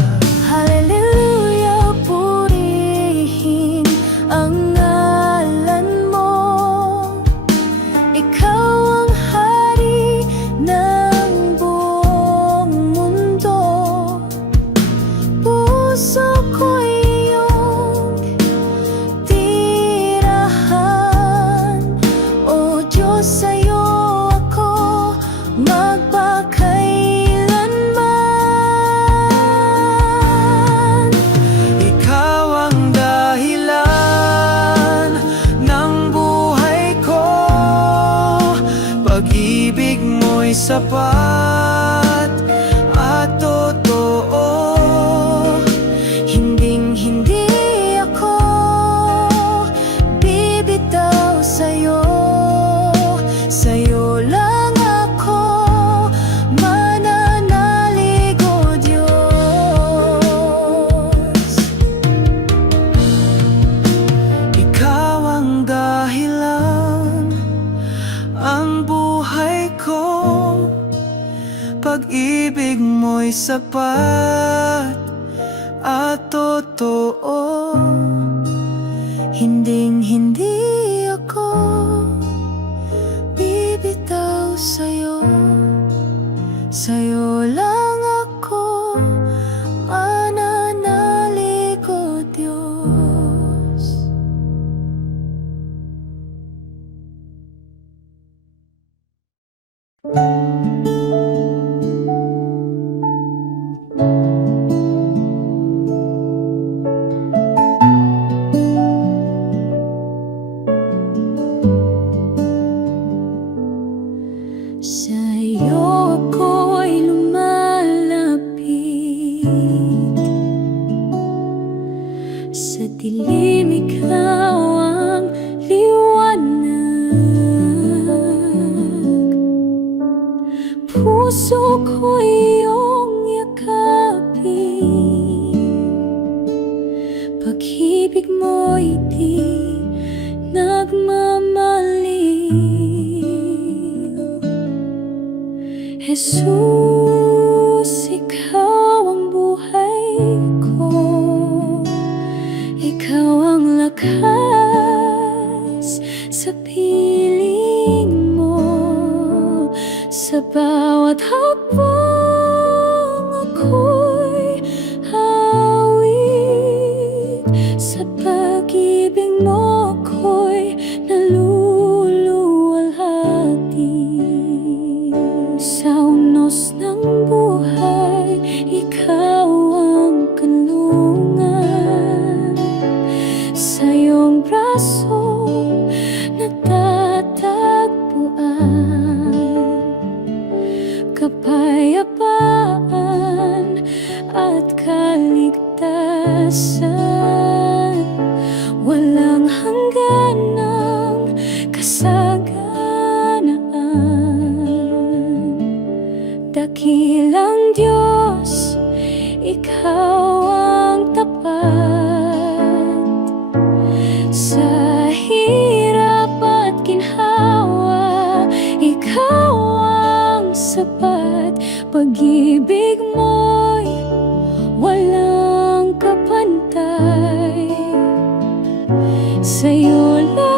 Hallelujah, purihin ang ngalan mo. Ikaw ang hari ng buong mundo. Puso ko'y iyong tirahan. O Diyos, sa'yo ako magpakailanman. Ikaw ang dahilan ng buhay ko. Pag-ibig mo'y sapat at totoo. Hinding-hindi ako bibitaw sa'yo. Sa'yo lang ako mananalig, o Diyos. Ikaw ang dahilan, ang buhay ko. Pag-ibig mo'y sapat at totoo. Hinding-hindi ako bibitaw sa'yo. Sa'yo lang ako mananalig, o Diyos. Sa'yo ako'y lumalapit. Sa dilim ikaw ang liwanag. Puso ko'y iyong yakapin. Pag-ibig mo'y di nagmamaliw. Jesus, ikaw ang buhay ko. Ikaw ang lakas sa piling mo. Sa bawat hakbang ako'y hawig. Sa pag-ibig mo ako'y naluluwalhati. Sa unos ng buhay, ikaw ang kanlungan. Sa iyong braso natatagpuan kapayapaan at kaligtasan. Walang hangganang kasaganaan. Dakilang Diyos, ikaw ang tapat. Sa hirap at ginhawa, ikaw ang sapat. Pag-ibig mo'y walang kapantay. Sa'yo lang